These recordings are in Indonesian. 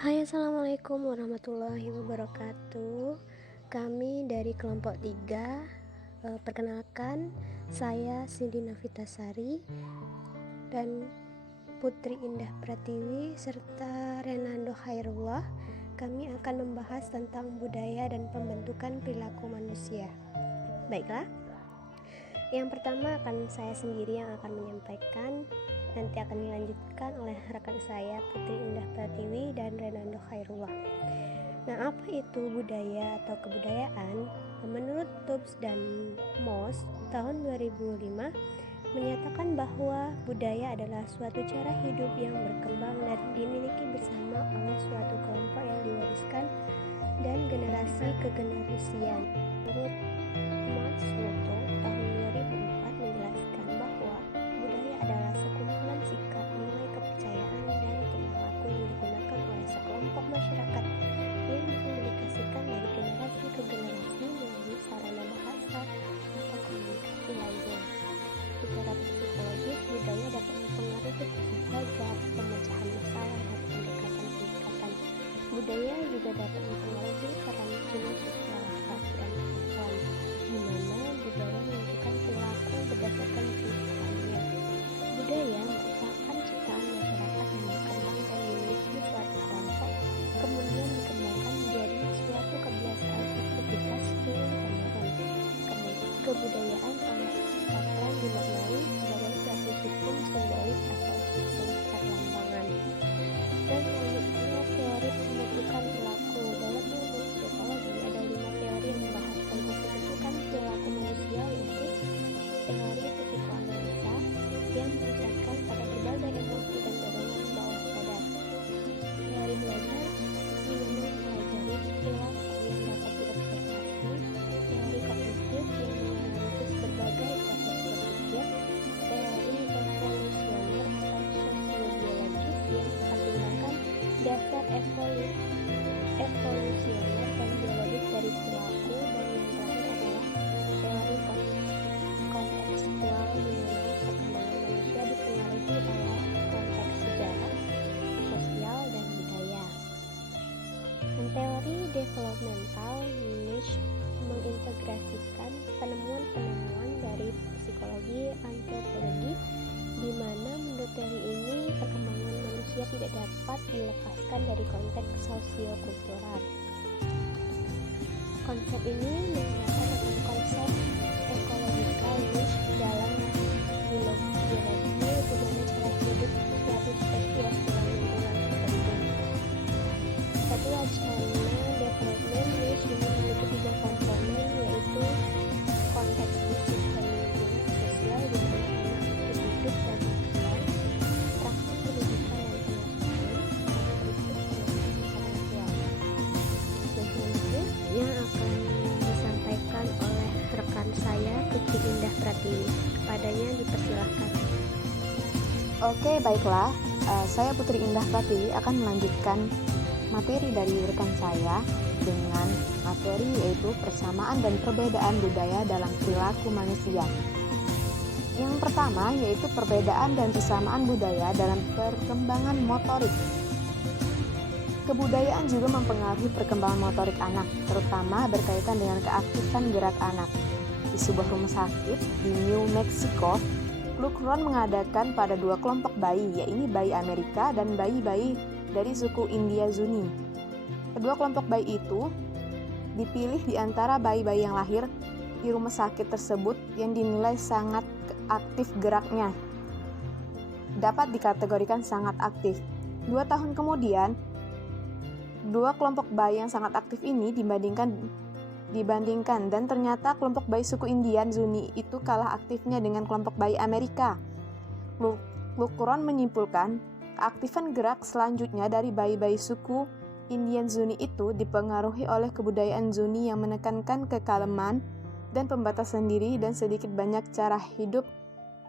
Hai, assalamualaikum warahmatullahi wabarakatuh. Kami dari kelompok 3. Perkenalkan, saya Cindy Novitasari dan Putri Indah Pratiwi serta Renando Khairullah. Kami akan membahas tentang budaya dan pembentukan perilaku manusia. Baiklah, yang pertama akan saya sendiri yang akan menyampaikan. Nanti akan dilanjutkan oleh rekan saya Putri Indah Pratiwi dan Renando Khairullah. Nah, apa itu budaya atau kebudayaan? Menurut Tubbs dan Moss tahun 2005 menyatakan bahwa budaya adalah suatu cara hidup yang berkembang dan dimiliki bersama oleh suatu kelompok yang diwariskan dan generasi ke generasian. Menurut Matsumoto tahun 2004 menjelaskan bahwa budaya adalah sekumpulan sikap, nilai kepercayaan, dan tingkah laku yang digunakan oleh sekelompok masyarakat yang dikomunikasikan dari generasi ke generasi melalui sarana bahasa atau komunikasi lainnya. Secara psikologis, budaya dapat mempengaruhi belajar, pemecahan masalah, dan pendekatan-pendekatan. Budaya juga dapat mempengaruhi peran jenis sosial laki-laki dan perempuan, di mana budaya menentukan perilaku berdasarkan kehidupannya. Budaya merupakan ciptaan masyarakat yang berkembang dan dimiliki suatu kelompok, kemudian dikembangkan menjadi suatu kebiasaan aktivitas turun-temurun. Kebudayaan oleh Kaplan dimaknai sebagai suatu sistem simbolik atau sistem perlambangan. Dan selanjutnya, teori pembentukan perilaku. Dalam ilmu psikologi ada 5 teori yang membahas tentang pembentukan perilaku manusia, yaitu teori psikoanalisa yang mengisahkan pada berbagai emosi dan dorongan bawah sadar, teori belajar di mana mempelajari perilaku yang dapat diobservasi, teori kognitif yang menganalisis berbagai proses berpikir, teori evolusioner atau sosiobiologis yang mempertimbangkan dasar evolusioner dan biologis dari perilaku, dan yang terakhir adalah teori kontekstual di mana perkembangan manusia dipengaruhi oleh konteks sejarah, sosial, dan budaya. Dan teori developmental niche mengintegrasikan penemuan-penemuan dari psikologi antropologi, di mana menurut teori ini perkembangan manusia tidak dapat dilepaskan dari konteks sosiokultural. Konsep ini menggunakan tentang konsep ekological niche dalam biologi, di mana cara hidup suatu spesies dalam lingkungan tertentu. Satu wacana development niche ini memiliki 3 komponen, yaitu konteks fisik dan lingkungan sosial di mana anak itu hidup dan berkembang, praktik pendidikan dan pengasuhan, karakteristik intelektual. Dan selanjutnya akan disampaikan oleh rekan saya Putri Indah Pratiwi. Kepadanya dipersilahkan. Oke, baiklah. Saya Putri Indah Pratiwi akan melanjutkan materi dari rekan saya dengan materi yaitu persamaan dan perbedaan budaya dalam perilaku manusia. Yang pertama yaitu perbedaan dan persamaan budaya dalam perkembangan motorik. Kebudayaan juga mempengaruhi perkembangan motorik anak, terutama berkaitan dengan keaktifan gerak anak. Di sebuah rumah sakit di New Mexico, Lukron mengadakan pada 2 kelompok bayi, yaitu bayi Amerika dan bayi-bayi dari suku India Zuni. Kedua kelompok bayi itu dipilih di antara bayi-bayi yang lahir di rumah sakit tersebut yang dinilai sangat aktif geraknya. Dapat dikategorikan sangat aktif. 2 tahun kemudian, 2 kelompok bayi yang sangat aktif ini dibandingkan dan ternyata kelompok bayi suku Indian Zuni itu kalah aktifnya dengan kelompok bayi Amerika. Lukron menyimpulkan keaktifan gerak selanjutnya dari bayi-bayi suku Indian Zuni itu dipengaruhi oleh kebudayaan Zuni yang menekankan kekaleman dan pembatasan diri dan sedikit banyak cara hidup.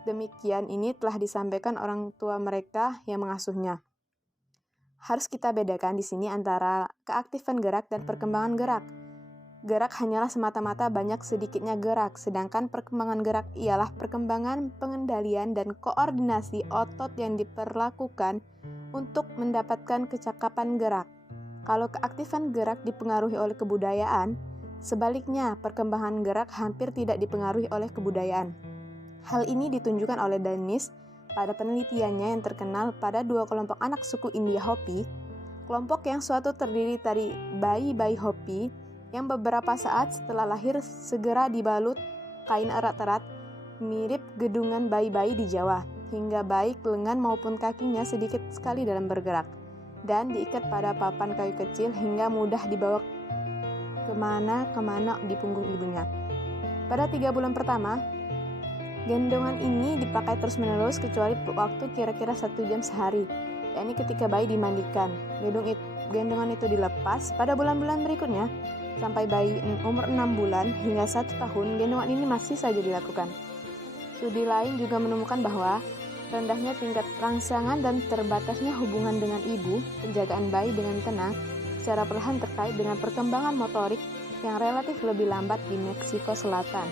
Demikian ini telah disampaikan orang tua mereka yang mengasuhnya. Harus kita bedakan di sini antara keaktifan gerak dan perkembangan gerak. Gerak hanyalah semata-mata banyak sedikitnya gerak, sedangkan perkembangan gerak ialah perkembangan pengendalian dan koordinasi otot yang diperlakukan untuk mendapatkan kecakapan gerak. Kalau keaktifan gerak dipengaruhi oleh kebudayaan, sebaliknya perkembangan gerak hampir tidak dipengaruhi oleh kebudayaan. Hal ini ditunjukkan oleh Dennis pada penelitiannya yang terkenal pada dua kelompok anak suku India Hopi. Kelompok yang suatu terdiri dari bayi-bayi Hopi yang beberapa saat setelah lahir segera dibalut kain erat-erat mirip gedungan bayi-bayi di Jawa, hingga baik lengan maupun kakinya sedikit sekali dalam bergerak, dan diikat pada papan kayu kecil hingga mudah dibawa kemana-kemana di punggung ibunya. Pada 3 bulan pertama, gendongan ini dipakai terus-menerus kecuali waktu kira-kira 1 jam sehari, yakni ketika bayi dimandikan. Gendongan itu dilepas pada bulan-bulan berikutnya, sampai bayi umur 6 bulan hingga 1 tahun, gendongan ini masih saja dilakukan. Studi lain juga menemukan bahwa rendahnya tingkat rangsangan dan terbatasnya hubungan dengan ibu, penjagaan bayi dengan tenang, secara perlahan terkait dengan perkembangan motorik yang relatif lebih lambat di Meksiko Selatan.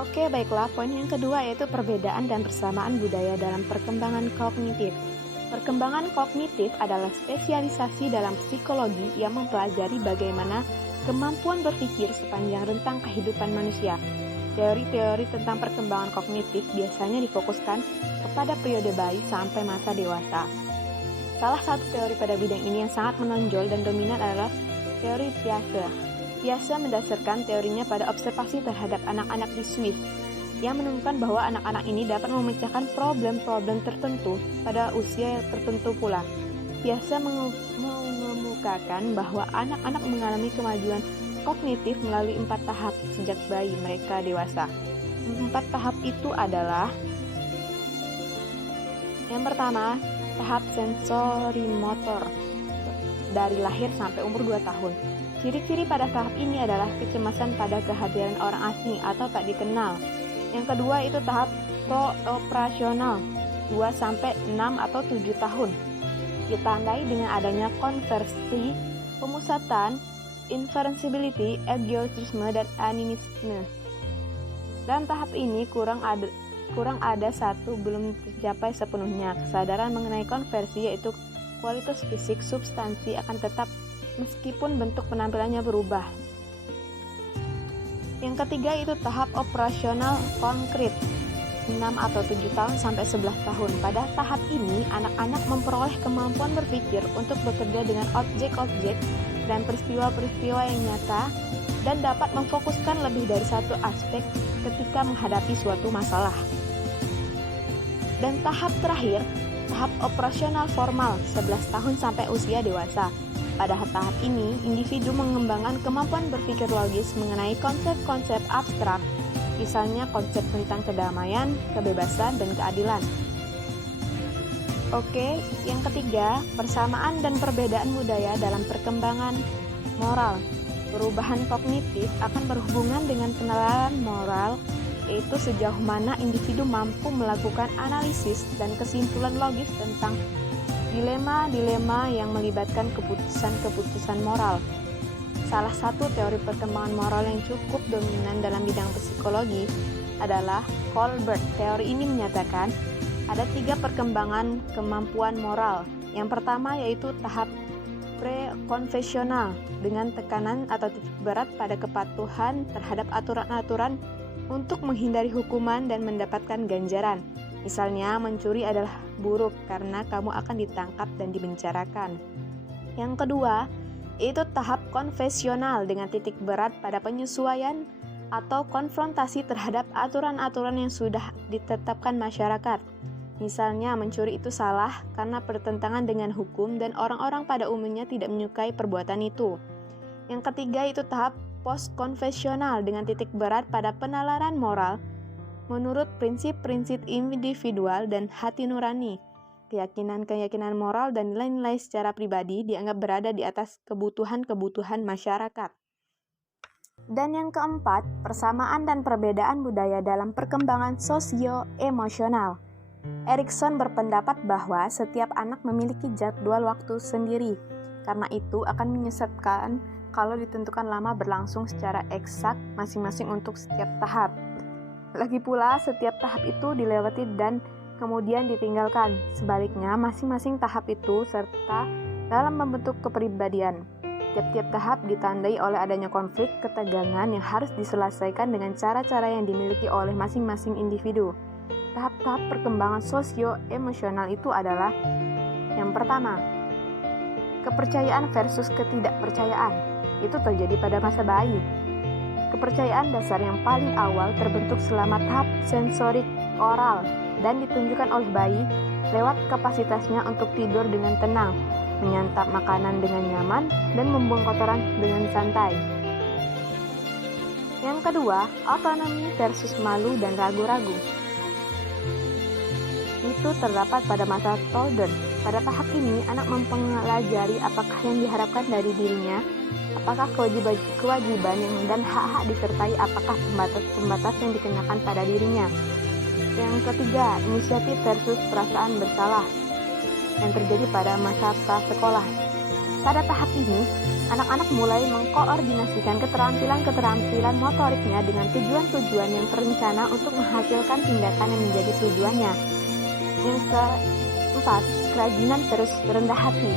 Oke, baiklah, poin yang kedua yaitu perbedaan dan persamaan budaya dalam perkembangan kognitif. Perkembangan kognitif adalah spesialisasi dalam psikologi yang mempelajari bagaimana kemampuan berpikir sepanjang rentang kehidupan manusia. Teori-teori tentang perkembangan kognitif biasanya difokuskan kepada periode bayi sampai masa dewasa. Salah satu teori pada bidang ini yang sangat menonjol dan dominan adalah teori Piaget. Piaget mendasarkan teorinya pada observasi terhadap anak-anak di Swiss, yang menemukan bahwa anak-anak ini dapat memecahkan problem-problem tertentu pada usia tertentu pula. Piaget mengemukakan bahwa anak-anak mengalami kemajuan kognitif melalui 4 tahap sejak bayi mereka dewasa. 4 tahap itu adalah: yang pertama, tahap sensorimotor dari lahir sampai umur 2 tahun. Ciri-ciri pada tahap ini adalah kecemasan pada kehadiran orang asing atau tak dikenal. Yang kedua itu tahap pro-operasional 2-6 atau 7 tahun. Ditandai dengan adanya konversi, pemusatan, inferensibility, egoisme, dan animisme. Dan tahap ini kurang ada satu belum tercapai sepenuhnya. Kesadaran mengenai konversi yaitu kualitas fisik substansi akan tetap meskipun bentuk penampilannya berubah. Yang ketiga itu tahap operasional konkret 6 atau 7 tahun sampai 11 tahun. Pada tahap ini, anak-anak memperoleh kemampuan berpikir untuk bekerja dengan objek-objek dan peristiwa-peristiwa yang nyata dan dapat memfokuskan lebih dari satu aspek ketika menghadapi suatu masalah. Dan tahap terakhir, tahap operasional formal 11 tahun sampai usia dewasa. Pada tahap ini, individu mengembangkan kemampuan berpikir logis mengenai konsep-konsep abstrak, misalnya konsep tentang kedamaian, kebebasan, dan keadilan. Oke, yang ketiga, persamaan dan perbedaan budaya dalam perkembangan moral. Perubahan kognitif akan berhubungan dengan penalaran moral, yaitu sejauh mana individu mampu melakukan analisis dan kesimpulan logis tentang dilema-dilema yang melibatkan keputusan-keputusan moral. Salah satu teori perkembangan moral yang cukup dominan dalam bidang psikologi adalah Colbert. Teori ini menyatakan ada 3 perkembangan kemampuan moral. Yang pertama yaitu tahap pre-konfesional dengan tekanan atau titik berat pada kepatuhan terhadap aturan-aturan untuk menghindari hukuman dan mendapatkan ganjaran. Misalnya, mencuri adalah buruk karena kamu akan ditangkap dan dipenjarakan. Yang kedua, yaitu tahap konfesional dengan titik berat pada penyesuaian atau konfrontasi terhadap aturan-aturan yang sudah ditetapkan masyarakat. Misalnya, mencuri itu salah karena bertentangan dengan hukum dan orang-orang pada umumnya tidak menyukai perbuatan itu. Yang ketiga itu tahap post-konfesional dengan titik berat pada penalaran moral menurut prinsip-prinsip individual dan hati nurani. Keyakinan-keyakinan moral dan nilai-nilai secara pribadi dianggap berada di atas kebutuhan-kebutuhan masyarakat. Dan yang keempat, persamaan dan perbedaan budaya dalam perkembangan sosio-emosional. Erikson berpendapat bahwa setiap anak memiliki jadwal waktu sendiri. Karena itu akan menyesatkan kalau ditentukan lama berlangsung secara eksak masing-masing untuk setiap tahap. Lagi pula, setiap tahap itu dilewati dan kemudian ditinggalkan. Sebaliknya, masing-masing tahap itu serta dalam membentuk kepribadian. Tiap-tiap tahap ditandai oleh adanya konflik, ketegangan yang harus diselesaikan dengan cara-cara yang dimiliki oleh masing-masing individu. Tahap-tahap perkembangan sosio-emosional itu adalah: yang pertama, kepercayaan versus ketidakpercayaan. Itu terjadi pada masa bayi. Kepercayaan dasar yang paling awal terbentuk selama tahap sensorik oral dan ditunjukkan oleh bayi lewat kapasitasnya untuk tidur dengan tenang, menyantap makanan dengan nyaman, dan membuang kotoran dengan santai. Yang kedua, autonomi versus malu dan ragu-ragu. Itu terdapat pada masa toddler. Pada tahap ini, anak mempelajari apakah yang diharapkan dari dirinya, apakah kewajiban dan hak-hak disertai apakah pembatas-pembatas yang dikenakan pada dirinya. Yang ketiga, inisiatif versus perasaan bersalah yang terjadi pada masa prasekolah. Pada tahap ini, anak-anak mulai mengkoordinasikan keterampilan-keterampilan motoriknya dengan tujuan-tujuan yang terencana untuk menghasilkan tindakan yang menjadi tujuannya. Yang keempat, kerajinan versus rendah hati.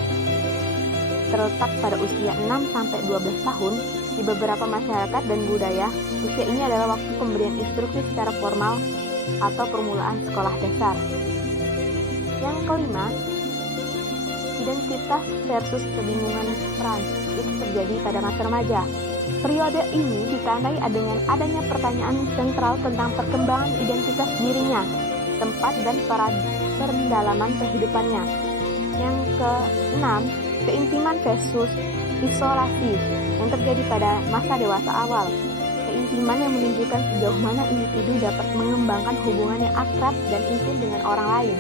Terletak pada usia 6-12 tahun, di beberapa masyarakat dan budaya, usia ini adalah waktu pemberian instruksi secara formal atau permulaan sekolah dasar. Yang kelima, identitas versus kebingungan peran. Itu terjadi pada masa remaja. Periode ini ditandai dengan adanya pertanyaan sentral tentang perkembangan identitas dirinya, tempat dan pendalaman kehidupannya. Yang keenam, keintiman versus isolasi yang terjadi pada masa dewasa awal. Keintiman yang menunjukkan sejauh mana individu dapat mengembangkan hubungan yang akrab dan intim dengan orang lain.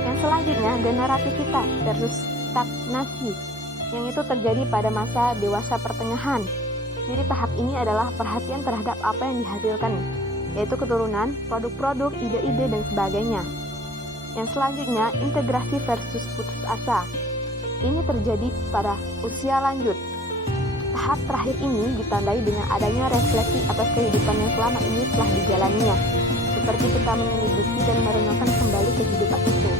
Yang selanjutnya, generativitas versus stagnasi, yang itu terjadi pada masa dewasa pertengahan. Jadi tahap ini adalah perhatian terhadap apa yang dihasilkan, yaitu keturunan, produk-produk, ide-ide, dan sebagainya. Yang selanjutnya, integrasi versus putus asa. Ini terjadi pada usia lanjut. Tahap terakhir ini ditandai dengan adanya refleksi atas kehidupan yang selama ini telah dijalaninya, seperti kita menyelidiki dan merenungkan kembali kehidupan itu.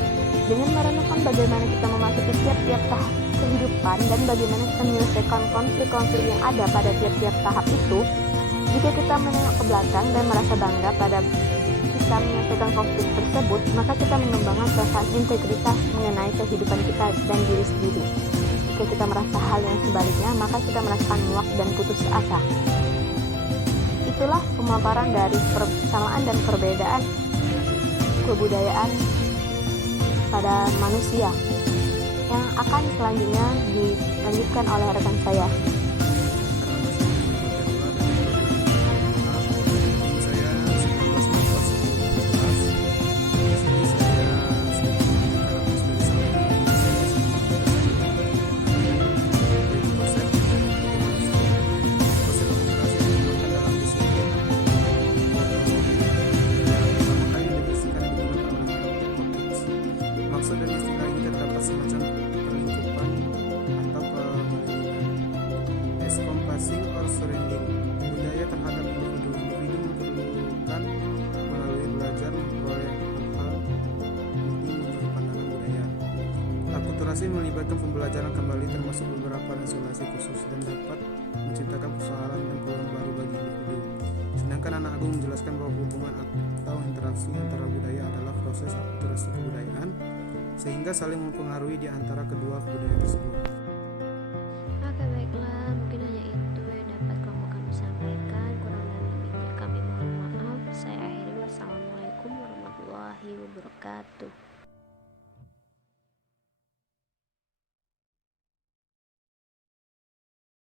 Dengan merenungkan bagaimana kita memasuki tiap-tiap tahap kehidupan dan bagaimana kita menyelesaikan konflik-konflik yang ada pada tiap-tiap tahap itu, jika kita menengok ke belakang dan merasa bangga pada kita menyelesaikan konflik tersebut, maka kita mengembangkan perasaan integritas mengenai kehidupan kita dan diri sendiri. Jika kita merasa hal yang sebaliknya, maka kita merasakan muak dan putus asa. Itulah pemaparan dari persamaan dan perbedaan kebudayaan pada manusia yang akan selanjutnya dilanjutkan oleh rekan saya. Maksud dan istilah ini terdapat semacam perlingkupan atau pengelilingan. Encompassing or surrounding. Budaya terhadap individu. Individu memperlukan melalui belajar memperoleh hal penting menurut pandangan budaya. Akulturasi melibatkan pembelajaran kembali termasuk beberapa resolusi khusus dan dapat menciptakan persoalan dan peluang baru bagi individu. Sedangkan anak agung menjelaskan bahwa hubungan atau interaksi antara budaya adalah proses akulturasi kebudayaan sehingga saling mempengaruhi di antara kedua kebudayaan tersebut. Oke, baiklah, mungkin hanya itu yang dapat kelompok kami sampaikan. Kurang dan lebihnya kami mohon maaf. Saya akhiri, wassalamualaikum warahmatullahi wabarakatuh.